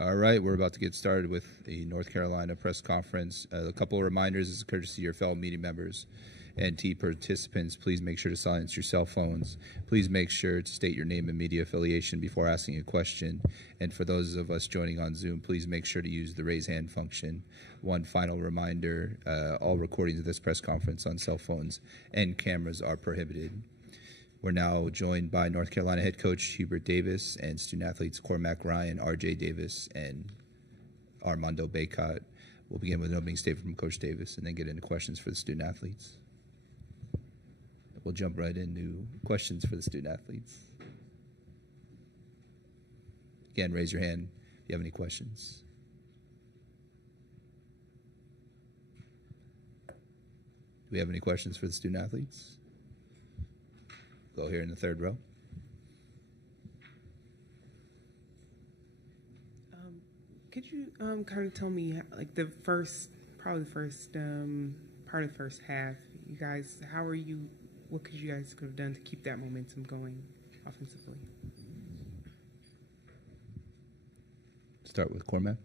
All right, we're about to get started with the North Carolina press conference. A couple of reminders as a courtesy to your fellow meeting members and team participants. Please make sure to silence your cell phones. Please make sure to state your name and media affiliation before asking a question. And for those of us joining on Zoom, please make sure to use the raise hand function. One final reminder, all recordings of this press conference on cell phones and cameras are prohibited. We're now joined by North Carolina head coach Hubert Davis and student athletes Cormac Ryan, RJ Davis, and Armando Bacot. We'll begin with an opening statement from Coach Davis and then get into questions for the student athletes. We'll jump right into questions for the student athletes. Again, raise your hand if you have any questions. Do we have any questions for the student athletes? Go here in the third row. Could you kind of tell me, like probably the first part of the first half, you guys, what could you guys have done to keep that momentum going offensively? Start with Cormac.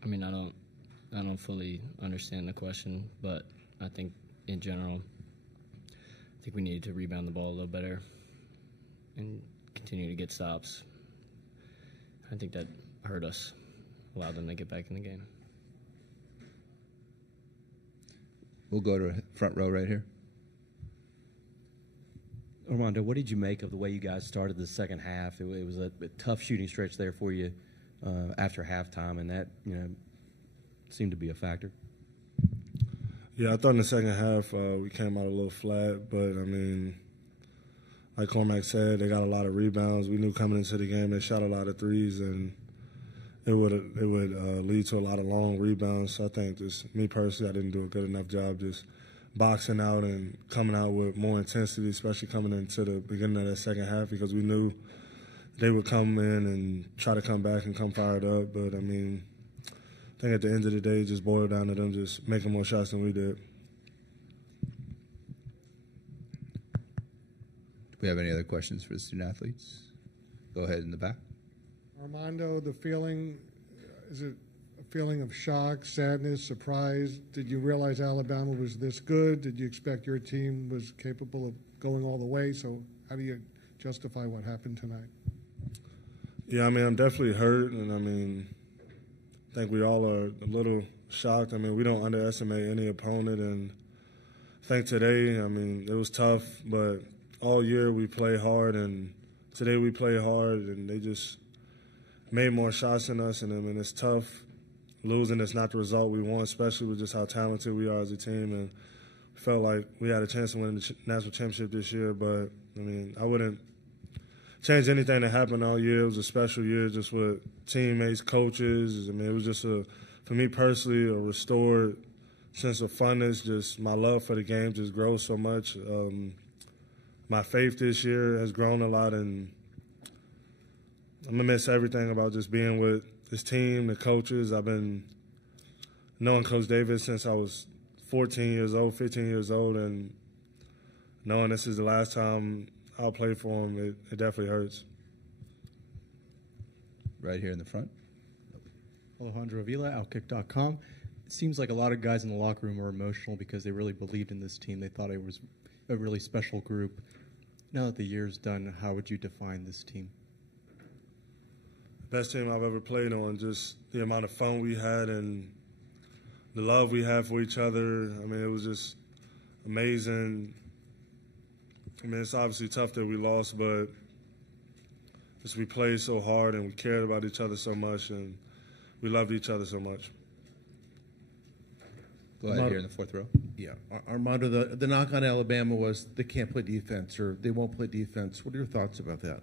I mean, I don't fully understand the question, but I think in general, I think we needed to rebound the ball a little better and continue to get stops. I think that hurt us, allowed them to get back in the game. We'll go to front row right here. Armando, what did you make of the way you guys started the second half? It was a tough shooting stretch there for you after halftime, and that seemed to be a factor. Yeah, I thought in the second half we came out a little flat, but I mean, like Cormac said, they got a lot of rebounds. We knew coming into the game they shot a lot of threes, and it would lead to a lot of long rebounds. So I think just me personally, I didn't do a good enough job just boxing out and coming out with more intensity, especially coming into the beginning of that second half, because we knew they would come in and try to come back and come fired up. But, I mean, I think at the end of the day, it just boiled down to them just making more shots than we did. Do we have any other questions for the student athletes? Go ahead in the back. Armando, the feeling, is it a feeling of shock, sadness, surprise? Did you realize Alabama was this good? Did you expect your team was capable of going all the way? So how do you justify what happened tonight? Yeah, I mean, I'm definitely hurt, and I mean, I think we all are a little shocked. I mean, we don't underestimate any opponent, and I think today, I mean, it was tough, but all year we play hard, and today we play hard, and they just made more shots than us, and I mean, it's tough. Losing is not the result we want, especially with just how talented we are as a team, and we felt like we had a chance to win the national championship this year, but, I mean, I wouldn't change anything that happened all year. It was a special year just with teammates, coaches. I mean, it was just, for me personally, a restored sense of funness. Just my love for the game just grows so much. My faith this year has grown a lot, and I'm going to miss everything about just being with this team, the coaches. I've been knowing Coach Davis since I was 14 years old, 15 years old, and knowing this is the last time I'll play for him, it definitely hurts. Right here in the front. Alejandro Avila, Outkick.com. It seems like a lot of guys in the locker room are emotional because they really believed in this team. They thought it was a really special group. Now that the year's done, how would you define this team? Best team I've ever played on, just the amount of fun we had and the love we had for each other. I mean, it was just amazing. I mean, it's obviously tough that we lost, but just we played so hard and we cared about each other so much and we loved each other so much. Go ahead here in the fourth row. Yeah, Armando, the knock on Alabama was they can't play defense or they won't play defense. What are your thoughts about that?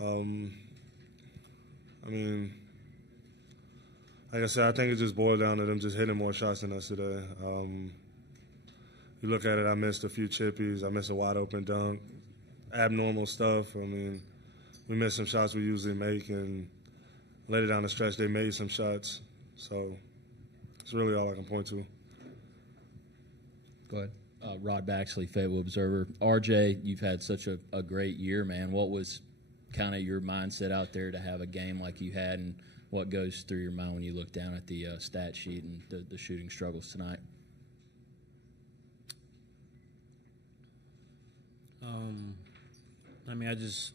I mean, like I said, I think it just boiled down to them just hitting more shots than us today. You look at it, I missed a few chippies. I missed a wide-open dunk. abnormal stuff. I mean, we missed some shots we usually make, and later down the stretch, they made some shots. So it's really all I can point to. Go ahead. Rod Baxley, Fayetteville Observer. RJ, you've had such a great year, man. What was kind of your mindset out there to have a game like you had, and what goes through your mind when you look down at the stat sheet and the shooting struggles tonight? I mean, I just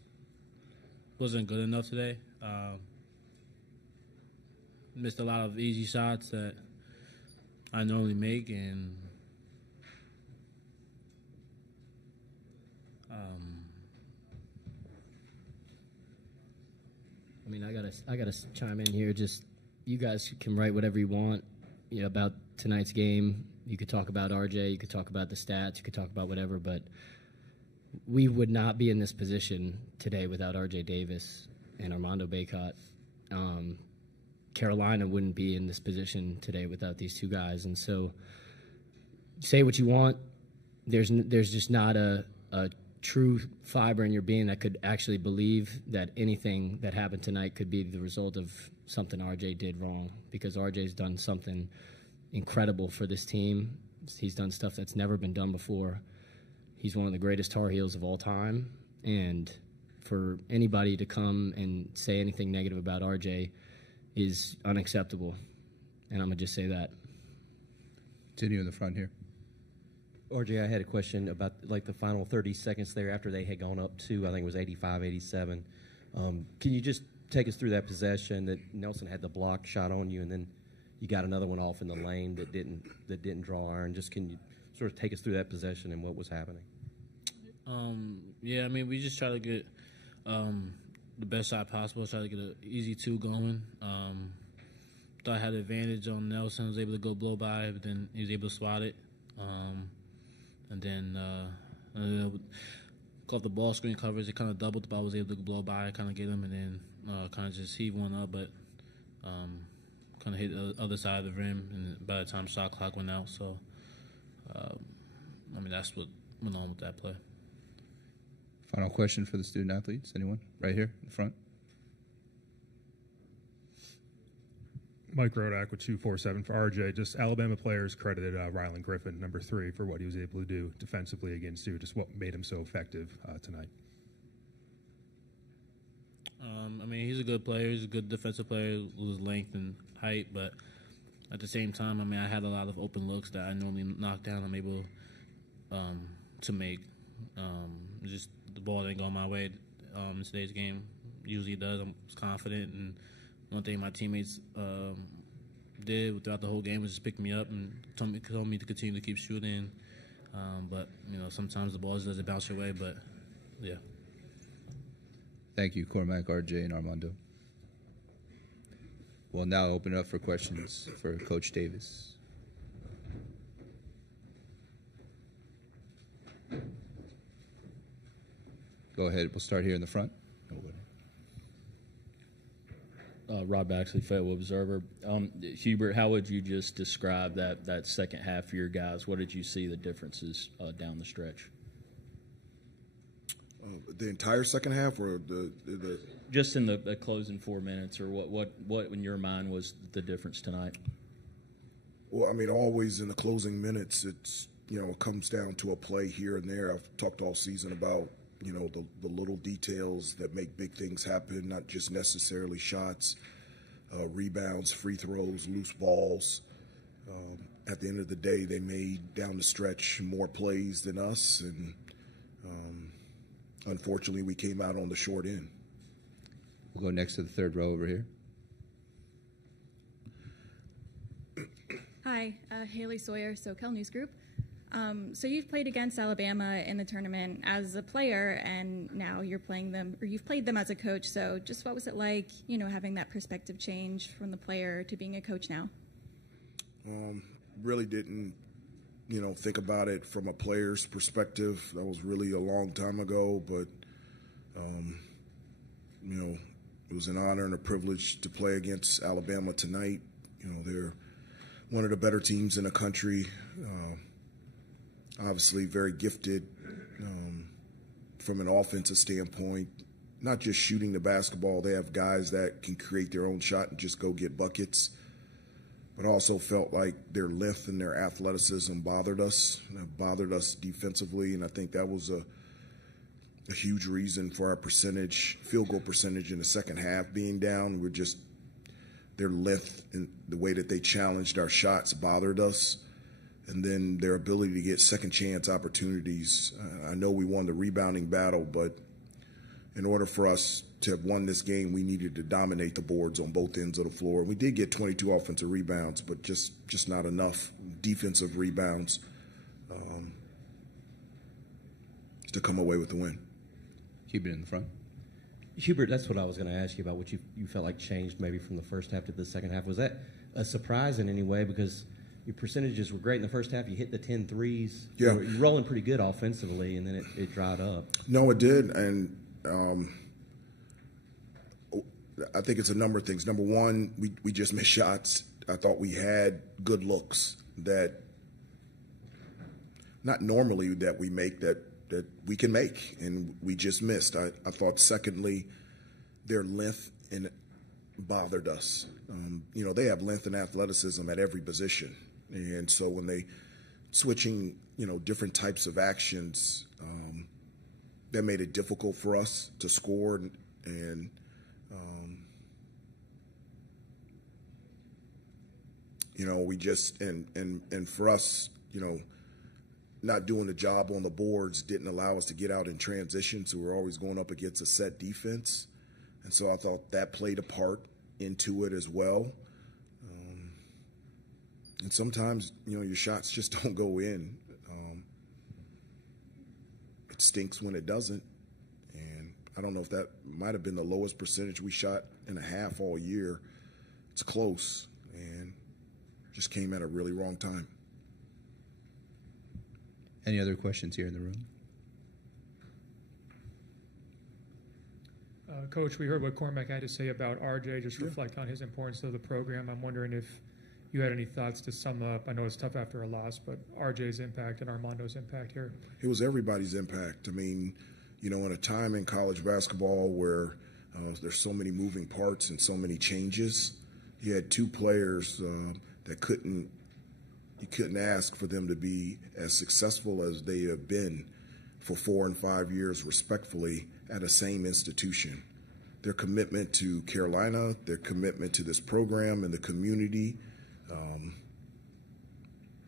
wasn't good enough today. Missed a lot of easy shots that I normally make, and I mean, I gotta chime in here. Just you guys can write whatever you want, about tonight's game. You could talk about RJ, you could talk about the stats, you could talk about whatever, but we would not be in this position today without RJ Davis and Armando Bacot. Carolina wouldn't be in this position today without these two guys. And so, say what you want. There's just not a true fiber in your being that could actually believe that anything that happened tonight could be the result of something RJ did wrong, because RJ's done something incredible for this team. He's done stuff that's never been done before. He's one of the greatest Tar Heels of all time, and for anybody to come and say anything negative about RJ is unacceptable, and I'm going to just say that. Continue in the front here. RJ, I had a question about the final 30 seconds there after they had gone up to, I think it was 85-87. Can you just take us through that possession that Nelson had the block shot on you, and then you got another one off in the lane that didn't draw iron? Just can you sort of take us through that possession and what was happening? Yeah, I mean, we just try to get the best shot possible, try to get an easy two going. Thought I had the advantage on Nelson. Was able to go blow by, but then he was able to swat it. And then caught the ball screen coverage. It kind of doubled, but I was able to blow by, kind of get him, and then kind of just heave one up, but kind of hit the other side of the rim. And by the time shot clock went out, so I mean, that's what went on with that play. Final question for the student athletes. Anyone? Right here in the front. Mike Rodak with 247 for RJ. Just Alabama players credited Rylan Griffin, number 3, for what he was able to do defensively against you. Just what made him so effective tonight. I mean, he's a good player. He's a good defensive player with his length and height, but at the same time, I mean, I had a lot of open looks that I normally knock down. I'm able to make. Just the ball didn't go my way in today's game. Usually it does. I'm confident, and one thing my teammates did throughout the whole game was just pick me up and told me to continue to keep shooting. But sometimes the ball just doesn't bounce your way. But yeah. Thank you, Cormac, RJ, and Armando. We'll now open it up for questions for Coach Davis. Go ahead. We'll start here in the front. Rod Baxley, Fayetteville Observer. Hubert, how would you just describe that second half for your guys? What did you see the differences down the stretch? The entire second half, or the just in the closing 4 minutes, or what in your mind was the difference tonight? Well, I mean, always in the closing minutes, it's it comes down to a play here and there. I've talked all season about the little details that make big things happen, not just necessarily shots, rebounds, free throws, loose balls. At the end of the day, they made down the stretch more plays than us, and unfortunately, we came out on the short end. We'll go next to the third row over here. Hi, Haley Sawyer, SoCal News Group. So you've played against Alabama in the tournament as a player, and now you're playing them, or you've played them as a coach. So just what was it like, having that perspective change from the player to being a coach now? Really didn't, think about it from a player's perspective. That was really a long time ago, but, it was an honor and a privilege to play against Alabama tonight. They're one of the better teams in the country. Obviously very gifted, from an offensive standpoint, not just shooting the basketball. They have guys that can create their own shot and just go get buckets. But I also felt like their length and their athleticism bothered us defensively, and I think that was a huge reason for our field goal percentage in the second half being down. Their length and the way that they challenged our shots bothered us. And then their ability to get second chance opportunities. I know we won the rebounding battle, but in order for us to have won this game, we needed to dominate the boards on both ends of the floor. We did get 22 offensive rebounds, but just not enough defensive rebounds to come away with the win. Hubert in the front. Hubert, that's what I was going to ask you about, what you felt like changed maybe from the first half to the second half. Was that a surprise in any way? Because your percentages were great in the first half. You hit the 10 threes. Yeah. You're rolling pretty good offensively, and then it dried up. No, it did, and I think it's a number of things. Number one, we just missed shots. I thought we had good looks that not normally that we make that we can make, and we just missed. I thought, secondly, their length and bothered us. They have length and athleticism at every position. And so when they switching, different types of actions, that made it difficult for us to score. And we just, and for us, not doing the job on the boards didn't allow us to get out in transition. So we're always going up against a set defense. And so I thought that played a part into it as well. And sometimes, your shots just don't go in. It stinks when it doesn't. And I don't know if that might have been the lowest percentage we shot in a half all year. It's close and just came at a really wrong time. Any other questions here in the room? Coach, we heard what Cormac had to say about RJ, just reflect on his importance to the program. I'm wondering if you had any thoughts to sum up. I know it's tough after a loss, but RJ's impact and Armando's impact here. It was everybody's impact. I mean, in a time in college basketball where there's so many moving parts and so many changes, you had two players that you couldn't ask for them to be as successful as they have been for 4 and 5 years, respectfully, at the same institution. Their commitment to Carolina, their commitment to this program and the community,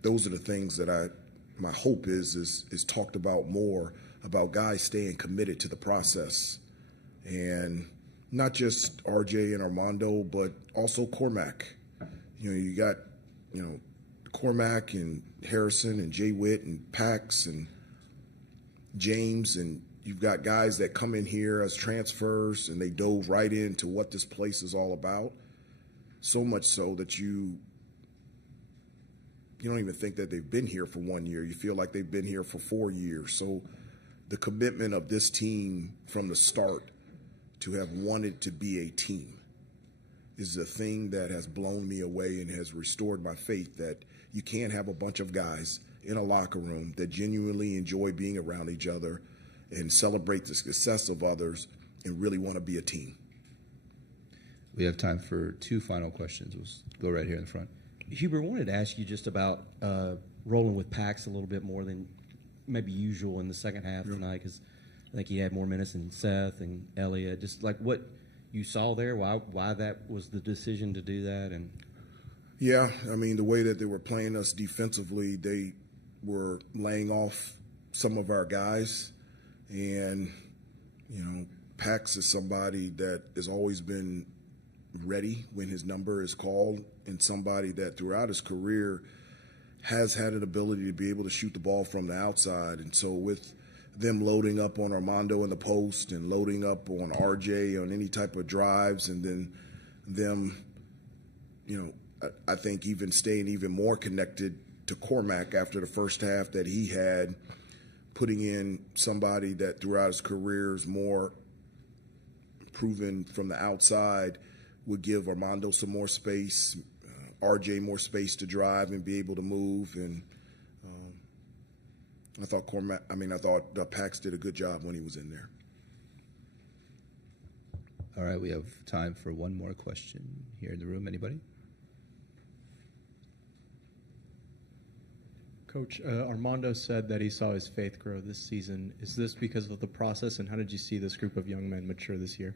those are the things that my hope is talked about more, about guys staying committed to the process. And not just RJ and Armando, but also Cormac. You got, Cormac and Harrison and Jay Witt and Pax and James, and you've got guys that come in here as transfers and they dove right into what this place is all about, so much so that you don't even think that they've been here for 1 year. You feel like they've been here for 4 years. So the commitment of this team from the start to have wanted to be a team is the thing that has blown me away and has restored my faith that you can't have a bunch of guys in a locker room that genuinely enjoy being around each other and celebrate the success of others and really want to be a team. We have time for 2 final questions. We'll go right here in the front. Hubert, I wanted to ask you just about rolling with Pax a little bit more than maybe usual in the second half tonight, because I think he had more minutes than Seth and Elliott. Just like what you saw there, why that was the decision to do that? And yeah, I mean, the way that they were playing us defensively, they were laying off some of our guys. And, Pax is somebody that has always been ready when his number is called, and somebody that throughout his career has had an ability to be able to shoot the ball from the outside. And so with them loading up on Armando in the post and loading up on RJ on any type of drives, and then them, I think even staying even more connected to Cormac after the first half that he had, putting in somebody that throughout his career is more proven from the outside, would give Armando some more space, RJ more space to drive and be able to move. And I thought Pax did a good job when he was in there. All right, we have time for one more question here in the room. Anybody? Coach, Armando said that he saw his faith grow this season. Is this because of the process, and how did you see this group of young men mature this year?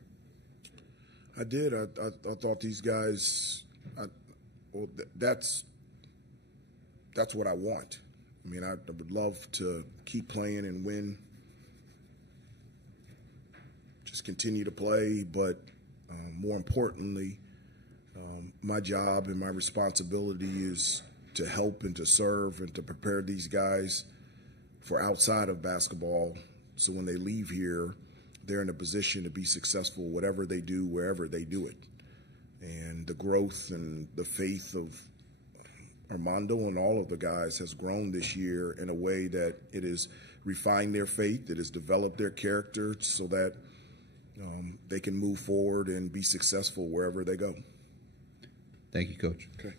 I did. I thought these guys. That's what I want. I mean, I would love to keep playing and win. Just continue to play, but more importantly, my job and my responsibility is to help and to serve and to prepare these guys for outside of basketball, so when they leave here, they're in a position to be successful whatever they do, wherever they do it. And the growth and the faith of Armando and all of the guys has grown this year in a way that it has refined their faith, it has developed their character so that they can move forward and be successful wherever they go. Thank you, Coach. Okay.